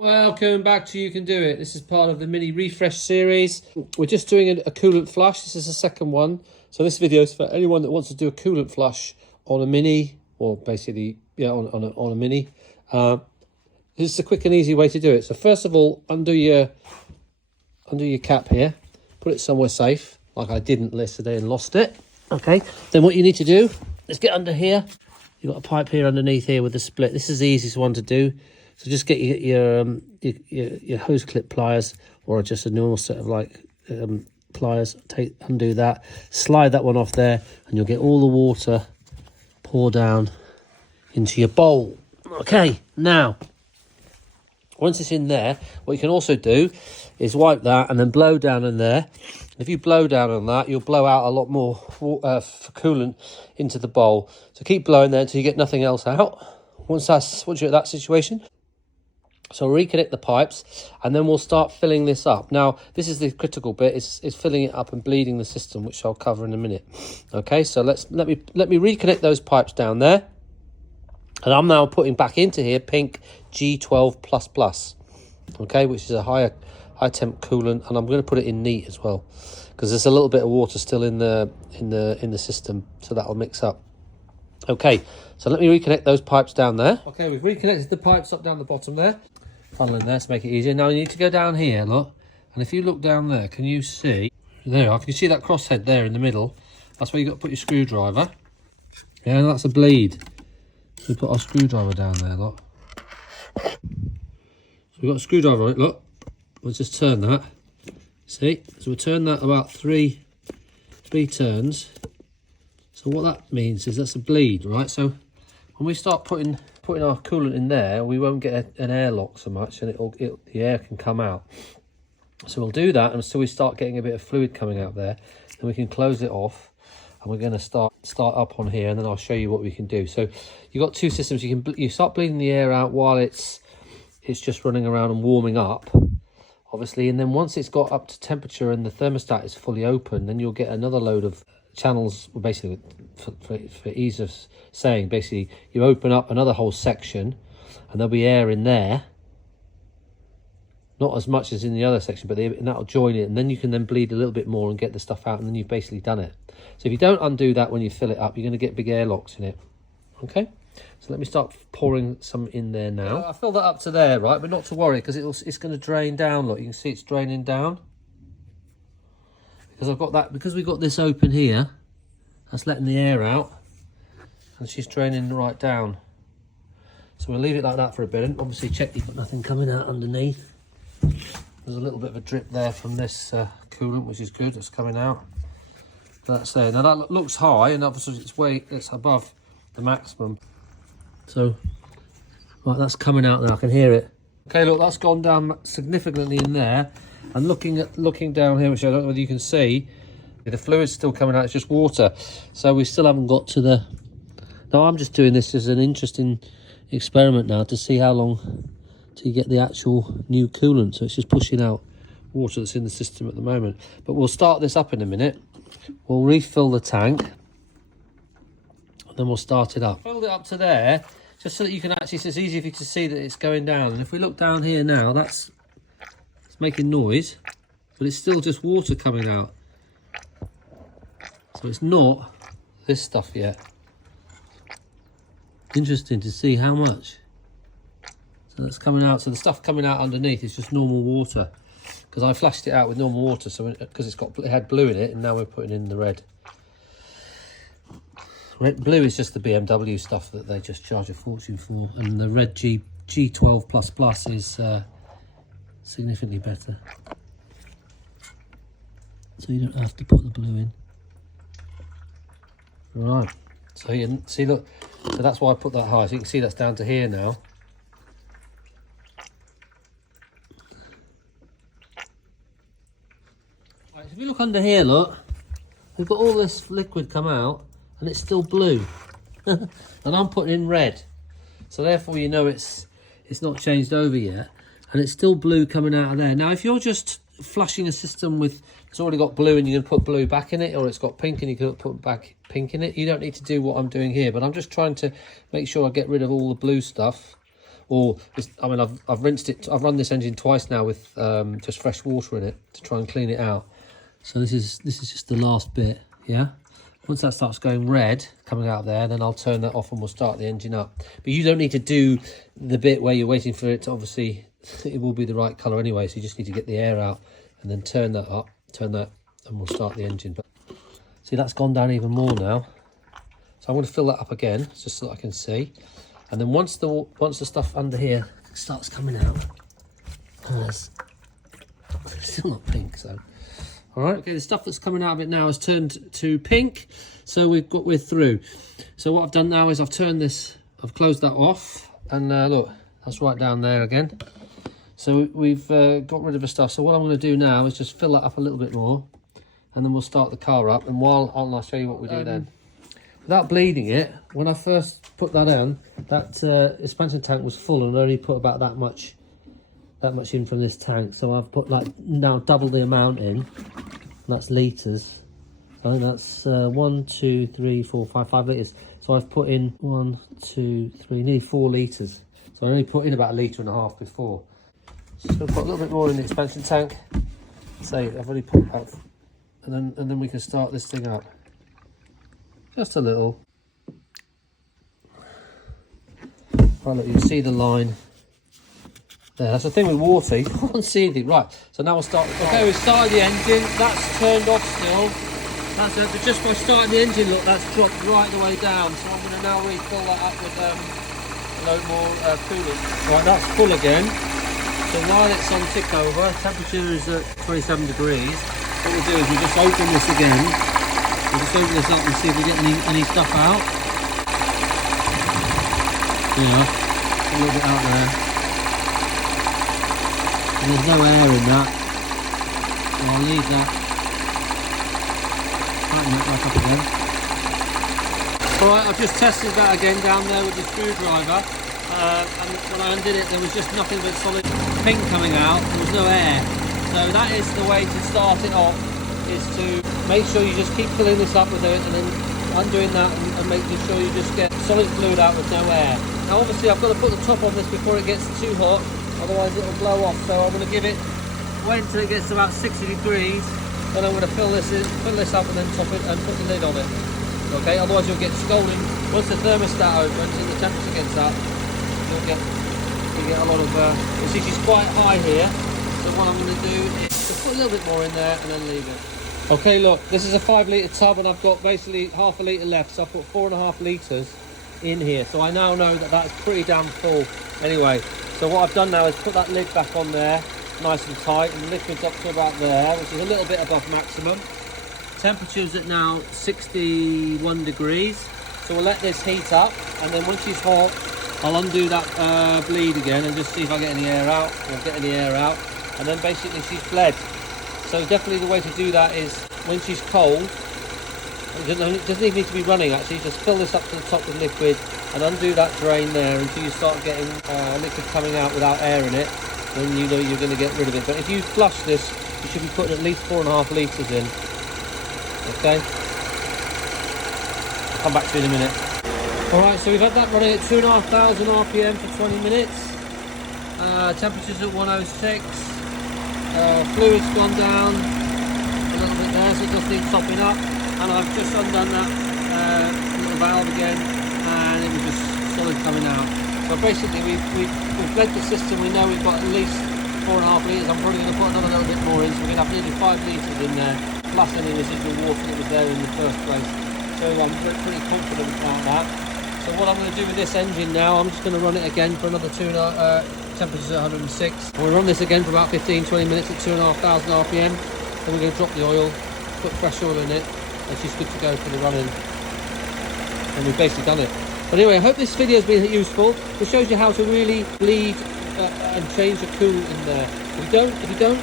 Welcome back to You Can Do It. This is part of the mini refresh series. We're just doing a coolant flush. This is the second one. So this video is for anyone that wants to do a coolant flush on a mini, or basically, yeah, on a mini. This is a quick and easy way to do it. So first of all, undo your cap here. Put it somewhere safe, like I didn't yesterday and lost it. Okay. Then what you need to do is get under here. You've got a pipe here underneath here with a split. This is the easiest one to do. So just get your hose clip pliers, or just a normal set of pliers. Undo that, slide that one off there, and you'll get all the water pour down into your bowl. Okay, now once it's in there, what you can also do is wipe that and then blow down in there. If you blow down on that, you'll blow out a lot more coolant into the bowl. So keep blowing there until you get nothing else out. Once you're at that situation, so reconnect the pipes, and then we'll start filling this up. Now, this is the critical bit: is filling it up and bleeding the system, which I'll cover in a minute. Okay, so let me reconnect those pipes down there, and I'm now putting back into here pink G12++. Okay, which is a high temp coolant, and I'm going to put it in neat as well, because there's a little bit of water still in the system, so that'll mix up. Okay, so let me reconnect those pipes down there. Okay, we've reconnected the pipes up down the bottom there. Funnel in there to make it easier. Now you need to go down here, look, and if you look down there, can you see? There you are. Can you see that crosshead there in the middle? That's where you've got to put your screwdriver. Yeah, that's a bleed. So we put our screwdriver down there, look. So we've got a screwdriver on it, look. We'll just turn that. See? So we'll turn that about three turns. So what that means is that's a bleed, right? So when we start putting our coolant in there, we won't get an airlock so much, and the air can come out. So we'll do that until we start getting a bit of fluid coming out there, and we can close it off, and we're going to start up on here, and then I'll show you what we can do. So you've got two systems. You start bleeding the air out while it's just running around and warming up, obviously, and then once it's got up to temperature and the thermostat is fully open, then you'll get another load of channels. Basically, for ease of saying, basically you open up another whole section, and there'll be air in there, not as much as in the other section, but that'll join it, and then you can then bleed a little bit more and get the stuff out, and then you've basically done it. So if you don't undo that when you fill it up, you're going to get big airlocks in it. Okay, so let me start pouring some in there now. I filled that up to there, right, but not to worry, because it's going to drain down. Look, you can see it's draining down, because I've got that, because we've got this open here, that's letting the air out, and she's draining right down. So we'll leave it like that for a bit, and obviously check you've got nothing coming out underneath. There's a little bit of a drip there from this coolant, which is good. It's coming out. That's there. Now that looks high, and obviously it's above the maximum. So right, that's coming out now. I can hear it. Okay, look, that's gone down significantly in there. And looking down here, which I don't know whether you can see, the fluid's still coming out. It's just water. So we still haven't got to the... Now I'm just doing this as an interesting experiment now to see how long till you get the actual new coolant. So it's just pushing out water that's in the system at the moment. But we'll start this up in a minute. We'll refill the tank, and then we'll start it up. Filled it up to there, just so that you can actually, so it's easy for you to see that it's going down. And if we look down here now, it's making noise, but it's still just water coming out. So it's not this stuff yet. Interesting to see how much. So that's coming out. So the stuff coming out underneath is just normal water, because I flashed it out with normal water. So because it had blue in it, and now we're putting in the red. Blue is just the BMW stuff that they just charge a fortune for, and the red G12++ is significantly better. So you don't have to put the blue in. Right. So you see, look. So that's why I put that high. So you can see that's down to here now. Right, so if you look under here, look, we've got all this liquid come out, and it's still blue. And I'm putting in red. So therefore, you know it's not changed over yet, and it's still blue coming out of there. Now, if you're just flushing a system with, it's already got blue and you can put blue back in it, or it's got pink and you can put back pink in it, you don't need to do what I'm doing here. But I'm just trying to make sure I get rid of all the blue stuff or I mean, I've rinsed it. I've run this engine twice now with just fresh water in it to try and clean it out. So this is just the last bit. Yeah. Once that starts going red, coming out there, then I'll turn that off and we'll start the engine up. But you don't need to do the bit where you're waiting for it to, obviously, it will be the right colour anyway, so you just need to get the air out and then turn that up, turn that, and we'll start the engine. But see, that's gone down even more now. So I'm going to fill that up again, just so that I can see. And then once the stuff under here starts coming out, it's still not pink, so... All right, okay, the stuff that's coming out of it now has turned to pink, so we're through. So what I've done now is I've closed that off, and look, that's right down there again. So we've got rid of the stuff. So what I'm going to do now is just fill that up a little bit more, and then we'll start the car up, and I'll show you what we do then. Without bleeding it, when I first put that on, that expansion tank was full and I only put about that much in from this tank. So I've put like now double the amount in. That's litres. I think that's 1, 2, 3, 4, 5 litres. So I've put in 1, 2, 3, nearly 4 litres. So I only put in about 1.5 litres before. Just going to put a little bit more in the expansion tank. Say I've already put that, and then we can start this thing up. Just a little. Right, look, you can see the line. There, that's the thing with water, you can't see anything. Right, so now we'll start the car. Okay, we've started the engine, that's turned off still. That's it, but just by starting the engine, look, that's dropped right the way down. So I'm going to now refill that up with a load more coolant. Right, that's full again. So while it's on tick over, temperature is at 27 degrees. What we'll do is we'll just open this again. We'll just open this up and see if we get any stuff out. Yeah, a little bit out there. And there's no air in that, so I'll leave that. Tighten that back up again. Alright, I've just tested that again down there with the screwdriver, and when I undid it there was just nothing but solid pink coming out, there was no air. So that is the way to start it off, is to make sure you just keep filling this up with it and then undoing that and making sure you just get solid fluid out with no air. Now obviously I've got to put the top on this before it gets too hot, otherwise it'll blow off. So I'm going to wait until it gets to about 60 degrees, then I'm going to fill this up and then top it and put the lid on it. Okay, otherwise you'll get scalding. Once the thermostat opens and the temperature gets up, you'll get a lot of, you see she's quite high here, so what I'm going to do is to put a little bit more in there and then leave it. Okay, look, this is a 5 litre tub and I've got basically half a litre left, so I've put 4.5 litres in here. So I now know that that's pretty damn full anyway. So what I've done now is put that lid back on there, nice and tight, and the liquid's up to about there, which is a little bit above maximum. Temperature's at now 61 degrees. So we'll let this heat up, and then once she's hot, I'll undo that bleed again and just see if I get any air out, or get any air out. And then basically she's bled. So definitely the way to do that is when she's cold, it doesn't even need to be running actually, just fill this up to the top with liquid and undo that drain there until you start getting liquid coming out without air in it. Then you know you're going to get rid of it. But if you flush this, you should be putting at least 4.5 litres in. Okay? I'll come back to you in a minute. Alright, so we've had that running at 2,500 RPM for 20 minutes. Temperature's at 106. Fluid's gone down a little bit there, so it does need topping up. And I've just undone that little valve again, and it was just solid coming out. So basically we've bled the system. We know we've got at least 4.5 litres. I'm probably going to put another little bit more in, so we're going to have nearly 5 litres in there, plus any residual water that was there in the first place. So I'm pretty confident about that. So what I'm going to do with this engine now, I'm just going to run it again for another temperature's at 106. We'll run this again for about 15-20 minutes at 2,500 RPM. Then we're going to drop the oil, put fresh oil in it, and she's good to go for the running. And we've basically done it. But anyway, I hope this video has been useful. It shows you how to really bleed and change the coolant in there. If you don't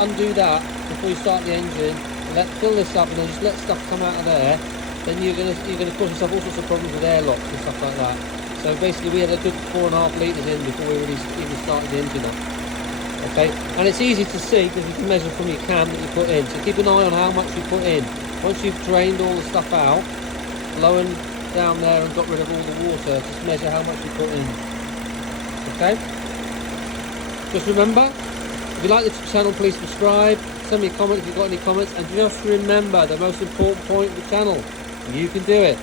undo that before you start the engine, and fill this up and then just let stuff come out of there, then you're gonna cause yourself all sorts of problems with air locks and stuff like that. So basically we had a good 4.5 litres in before we really even started the engine up. Okay, and it's easy to see because you can measure from your can that you put in. So keep an eye on how much you put in. Once you've drained all the stuff out, blowing down there and got rid of all the water, just measure how much you put in. Okay? Just remember, if you like the channel, please subscribe. Send me a comment if you've got any comments. And just remember the most important point of the channel. You can do it.